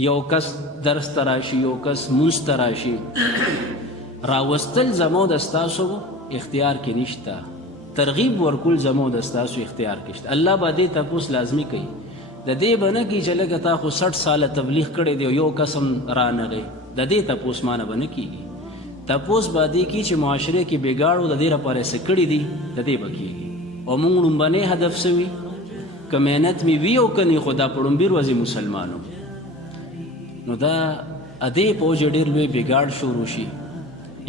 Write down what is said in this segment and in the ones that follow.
یو کس درس تراشي، یو کس مونځ تراشي، راوستل زمو د ستاسو اختیار کې نشته، ترغیب ورکول زمو د ستاسو اختیار کې شته. الله به دې تپوس لازمي کوي. د دې به نه کي چې لکه تا خو 60 ساله تبلیغ کړی دی یو قسم رانغی، د دې تپوس مانه به نه کېږي. تپوس به دې کي چې معاشره کې بګاړو د دې لپاره څه کړي دي، د دې به کېږي. او موږ لومبنی هدف څه وي؟ که محنت مې وي او که نه، خو دا په لومبي ورځې مسلمانو نو دا ادې پوج ډېر لوی بګاړ شروع شي.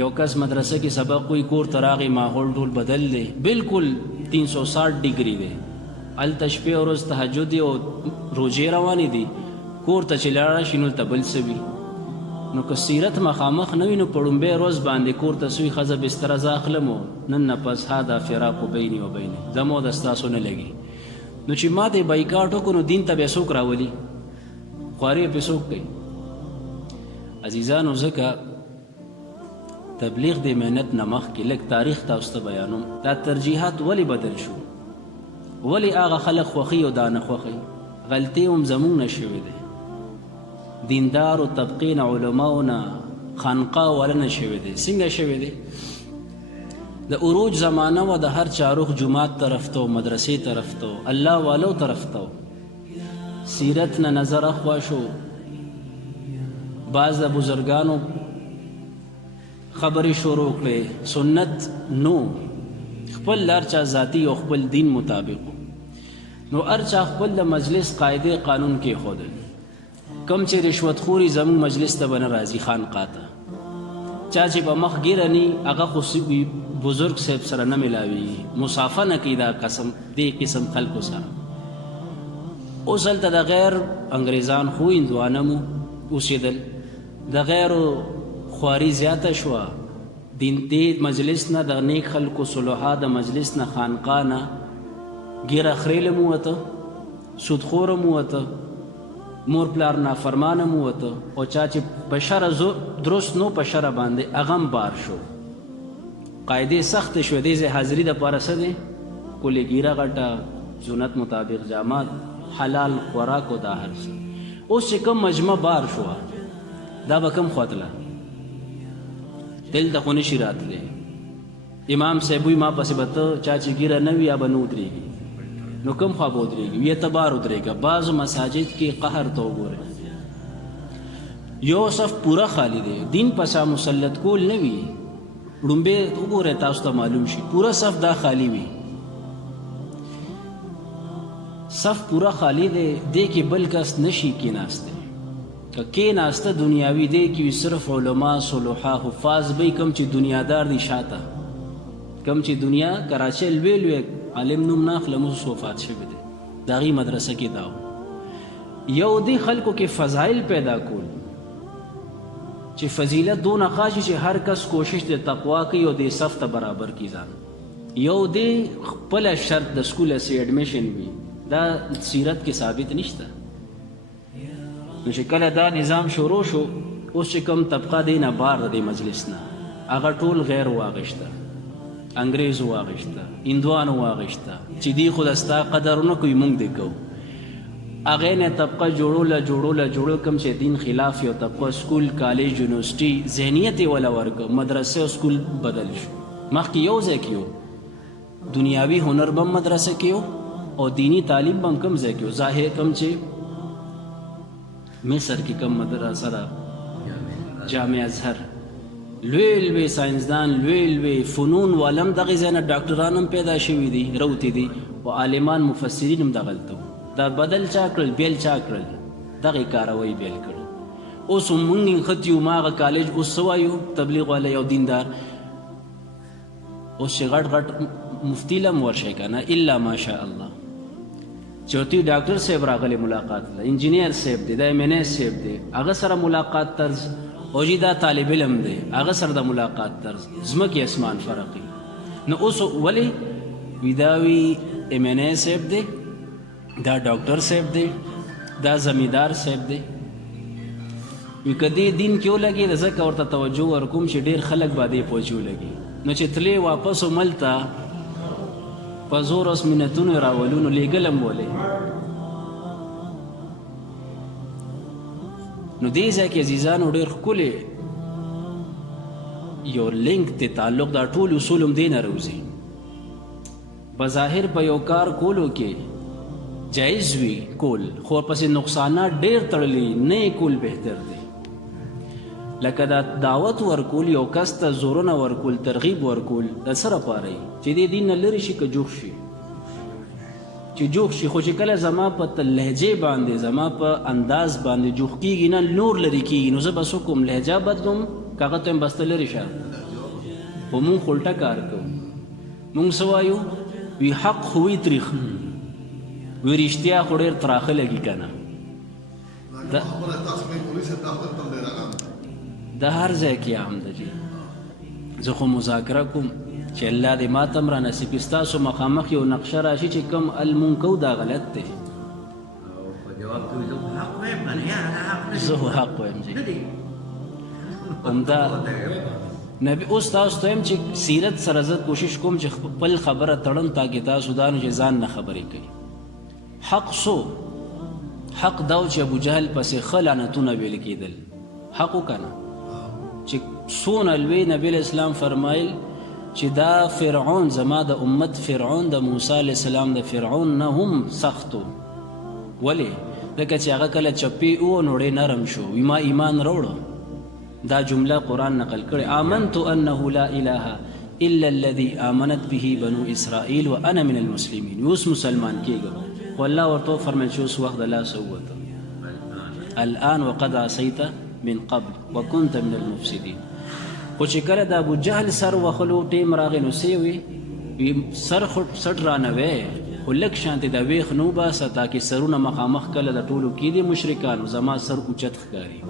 یو کس مدرسه کې سبق کوي، کور ته راغی، ماحول ټول بدل دی، بالکل 360 ډیګري دی. هلته شپې او ورځ تهجد دی او روژې روانې دي، کور ته چې لاړه شي نو هلته بل څه وي. نو که سیرت مخامخ نه وي نو په لومبۍ ورځ باندې کور ته سوی ښځه بستره زه اخلم و نن نه پس هادا فراق بیني و بینه، زمو د ستاسو نه لګي. نو چې ما ته بایکاټ وکړو نو دین ته به څوک راولي؟ خوارې پې څوک کوي؟ عزیزانو ځکه تبلیغ د محنت نه مخکې لږ تاریخ تاسو ته بیانوم. دا ترجیحات ولې بدل شو؟ ولې هغه خلک خوښي او دا نه خوښي؟ غلطي هم زموږ نه شوې دی، دیندارو طبقې نه، علماو نه، خانقاه والا نه شوې دی. څنګه شوې دی؟ د عروج زمانه و، د هر چا رخ جومات طرف ته، مدرسې طرف ته، الله والو طرف ته، سیرت نه نظر اخوا شو. بعض د بزرگانو خبرې شروع کړې، سنت نو، خپل هر چا ذاتی او خپل دین مطابق. نو هر چا خپل د مجلس قاعده قانون کې خودل. کم چې رشوت خوري زموږ مجلس ته به نه راځي، خانقاه ته. چا چې په مخ ګیره نی هغه خو بزرگ صاحب سره نه ملاوي، مسافه نه کوي دا قسم دې قسم خلکو سره. اوس هلته د غیر انګریزان خو هندوانه مو اوسېدل، د غیرو خواري زیاته شوه. دین دې مجلس نه، د نیک خلکو صلحا د مجلس نه، خانقاه نه ګیره خریله مو وته، سودخوره مو وته، مور پلار نافرمانه مو وته. او چا چې په شره درست نو په شره باندې هغه بار شو. قاعدې سخت شوې، دې ځای حاضري دپاره څه دی؟ کلې ګیره غټه، سنت مطابق جامات، حلال خوراک او دا هر څه. اوس چې کوم مجمع بار شوه دا به کوم خوا تله؟ دلته خو نشي راتلی. امام صاحب وایي ما پسې به ته چا چې ګیره نه وي یا به نه ودرېږي. نو کوم خوا به ودرېږي؟ ویې ته بار ودرېږه. بعضو مساجد کې قهر ته وګورئ، یو صف پوره خالی دی، دین پسا مسلط کول نه وي. ړومبې وګورئ تاسو ته معلوم شي، پوره صف دا خالی وي، صف پورا خالی دی، دې کې بل کس نشي کېناستی. که کېناسته دنیاوي دی کې صرف علما، صلحا، حفاظ به کم چې دنیادار دي شاته، کم چې دنیا کراچۍ لوی لوی عالم نوم نه اخلم اوس وفات شوی دی، د هغې مدرسه کې دا و. یو دې خلکو کې فضایل پیدا کول چې فضیلت دونه خاشي چې هر کس کوشش د تقوا کوي او د صف ته برابر کړي ځان. یو دې خپله شرط د سکول سي ایډمیشن وي، دا سیرت کې ثابت نشته. نو چې کله دا نظام شروع شو، اوس چې کوم طبقه دی نه بار د مجلس نه، هغه ټول غیر واغشته، انګریز واغشته، هندوانو واغشته، چې دی خو د ستا قدر نه کوي، موږ دی کوو. هغې نه طبقه جوړول کوم چې دین خلاف یو طبقه، سکول، کالج، یونیورسټي، ذهنیت یې وله ورکړه، مدرسه او سکول بدل شو. مخکې یو ځای کې و، دنیاوي هنر به هم مدرسه کې و او دینی تعلیم به هم کم ځای کې و. ظاهر کم چې مصر کې کم مدرسه ده، جامع ازهر، لوی لوی ساینسدان، لوی لوی فنون والم دغې ځای نه ډاکټران هم پیدا شوي دي، روتې دي، او عالمان مفسرین هم دغلته وو. دا بدل چا کړل؟ بیل چا کړل؟ دغې کاروی بیل کړل. اوس هم مونږ نښتي یو، ما هغه کالج اوس څه وایو، تبلیغ والا یو دیندار، اوس چې غټ غټ مفتی لم ورشئ که نه، الا ماشاء الله. چوتي ډاکټر صاحب راغلی ملاقات له، انجینیر صاحب دی، د MNA صاحب دی، هغه سره ملاقات طرز، او جي دا طالب علم دی، هغه سره د ملاقات طرز ځمکې اسمان فرق. نو اوس ولې وي دا وي MNA صاحب دی، دا ډاکټر صاحب دی، دا زمیندار صاحب دی. وي که دې دین کې ولګي د ځکه ورته توجه ورکوم چې ډېر خلک به دې پوجي ولګي. نو چې تلې واپس ملته په زور اوس منتونو راولو، نو لیږل هم ولې نو دې ځای کې عزیزانو ډېر ښکلی یو لینک ته تعلق دا ټول اصول هم دې نه راوځي. بظاهر په یو کار کولو کې جایز وي کول، خو ورپسې نقصانات ډېر تړلي نه کول بهتر دی. لکه دا دعوت ورکول، یو کس ته زورونه ورکول، ترغیب ورکول، د څه لپاره یي؟ چې دې دین نه لرې شي که جوخ شي، چې جوخ شي. خو چې کله زما په لهجې باندې، زما په انداز باندې جوخ کېږي نه نور لرې کېږي، نو زه به څه کوم؟ لهجه بدلوم که هغه ته یم بس ته لرې شه. خو مونږ الټه کار کوو. مونږ څه وایو؟ وي حق خو وي تریخ، وي رښتیا خو ډېر تراخه لګي که نه. د هر ځای کې عام ده جي. زه خو مذاکره کوم چې الله دې ما ته هم را نصیب کړي. ستاسو مخامخ یو نقشه راشي چې کوم المون کو دا غلط دی، زه خو حق وایم جي. همدا نبی اوس تاسو ته یم چې سیرت سره زه کوشش کوم چې خپل خبره تړم تاکې تاسو دا نو چې ځان نه خبرې کوي. حق سو حق دا و چې ابو جهل پسې ښه لعنتونه ویل کېدل. حق وکنه چې څونه لوی نبی علیہ السلام فرمایل چې دا فرعون زما د امت فرعون د موسی علیہ السلام د فرعون نه هم سختو. ولې؟ ځکه چې هغه کله چپی و نوړې نرم شو، وی ما ایمان راوړو. دا جمله قرآن نقل کړي، آمنت انه لا اله الا الذي آمنت به بنو اسرائیل وانا من المسلمین. اوس مسلمان کېږم. خو الله ورته فرمایل چې اوس وخت د لاسه ووته، الان وقد عصیت من قبل وكنت من المفسدين. خو چې کله د ابو جهل سر وخلو ټیم راغی نو څه وی؟ سر سټ رانه وی، خو لږ شانتې د ویښ نو باسه تاکې سرونه مخامخ کله د ټولو کېدې مشرکانو زما سر اوچت ښکاري.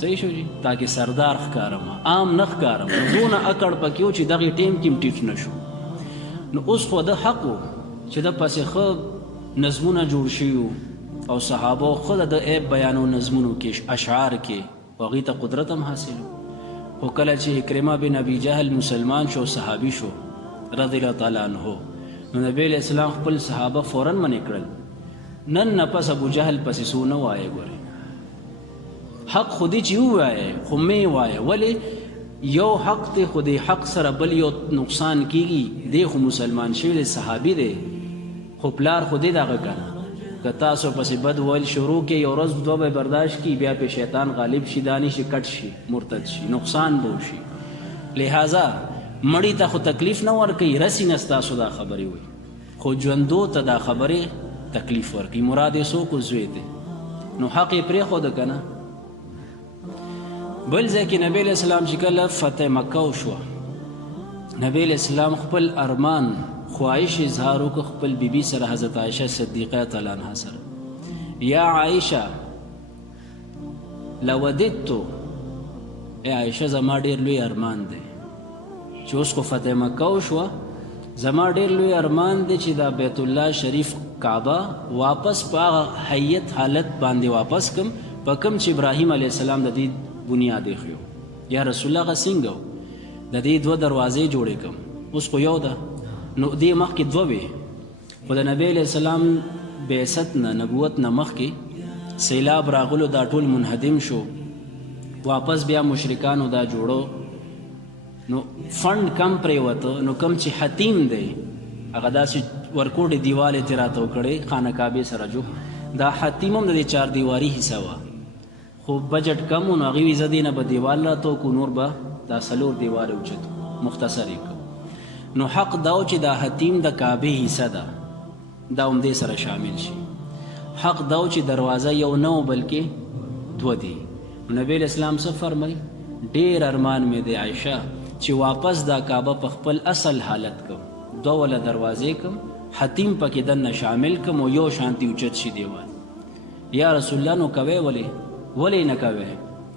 صحیح شو جي؟ تاکې سردار ښکارم، عام نه ښکارم. دونه اکړ پکې و چې دغې ټیم کې هم ټیټ نه شو. نو اوس خو د حق و چې د پسې ښه نظمونه جوړ شوي او صحابه خود د عیب بیانو نظمونو کې اشعار کې هغوی ته قدرت هم حاصل. خو کله چې اکرمه بن ابي جهل مسلمان شو، صحابي شو رضی الله تعالی عنه، نو نبی علیہ السلام خپل صحابه فوراً منع کړل. نن نه پس ابو جهل پسې څو نه وایه. ګورې حق خودی چې ووایه خو مې وایه. ولې؟ یو حق دی، خو د حق سره بل یو نقصان کېږي. دی خو مسلمان شوی دی، صحابي دی، خو پلار خو دی دغه که نه. که تاسو پسې بد ویل شروع کې، یو ورځ دوه به برداشت کړي، بیا پې شیطان غالب شي، دانی شي کټ شي، مرتد شي، نقصان به وشي. لہذا مړی ته خو تکلیف نه ورکوي، رسي نه ستاسو دا خبرې وي، خو ژوندو ته دا خبرې تکلیف ورکوي. مراد یې څوک و؟ زوی دی. نو حق یې پرېښوده که نه. بل ځای کې نبی علیہ السلام چې کله فتح مکه وشوه، نبی علیہ السلام خپل ارمان خواهش اظهار وکړ خپل بیبي سره، حضرت عایشه صدیقه تعالی عنها سره. یا عایشه لوددت، ای عایشه زما ډېر لوی ارمان دی چې اوس خو فتح مکه وشوه، زما ډېر لوی ارمان دی چې دا بیت الله شریف کعبه واپس په هغه حیت حالت باندې واپس کم په کوم چې ابراهیم علیه السلام د دې بنیاد ایښی. یا رسول الله هغه څنګه و؟ د دې دوه دروازې جوړې کړم. اوس خو یو ده، نو دې مخکې دوه وې. خو د نبی علیہ السلام بعثت نه، نبوت نه مخکې سیلاب راغلو، دا ټول منهدم شو، واپس بیا مشرکانو دا جوړو. نو فند کم پرېوته، نو کم چې حتیم دی هغه داسې ورکوټې دیوالې ترې راته وکړې خانه کعبې سره جو. دا حتیم هم د دې چار دیواري حصه وه، خو بجټ کم و، نو هغې وي زه دې نه به دیوال راته وکړو، نور به دا څلور دیوالې اوچتو، مختصر یې کړو. نو حق دا و چې دا حتیم د کعبې حصه ده، دا هم دې سره شامل شي. حق دا و چې دروازه یو نه و بلکې دوه دي. نبی علیہ السلام څه فرمایي؟ ډېر ارمان مې دی عایشه چې واپس دا کعبه په خپل اصل حالت کم، دوه وله دروازې کم، حتیم پکې دننه شامل کم او یو شانتي اوچت شي دیوال. یا رسول الله نو کوئ؟ ولې نه کوئ؟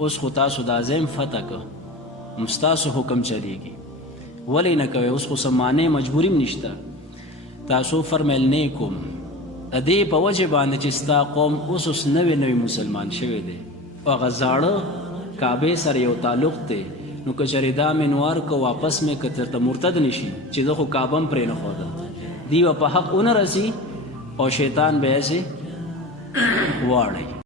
اوس خو تاسو دا ځای فتح که، ستاسو حکم چلیږي، ولې نه کوئ؟ اوس خو څه مانع مجبوري هم نشته. تاسو فرمیل نه کوم، د دې په وجې باندې چې ستا قوم اوس نوی مسلمان شوی دی او هغه زاړه کعبې سره یو تعلق دی. نو که چېرې دا مې نوار که واپس مې که ترته مرتد نشي چې زه خو کعبه هم پرې نه ښودم، دی به په حق ونه رسي او شیطان به یې واړی.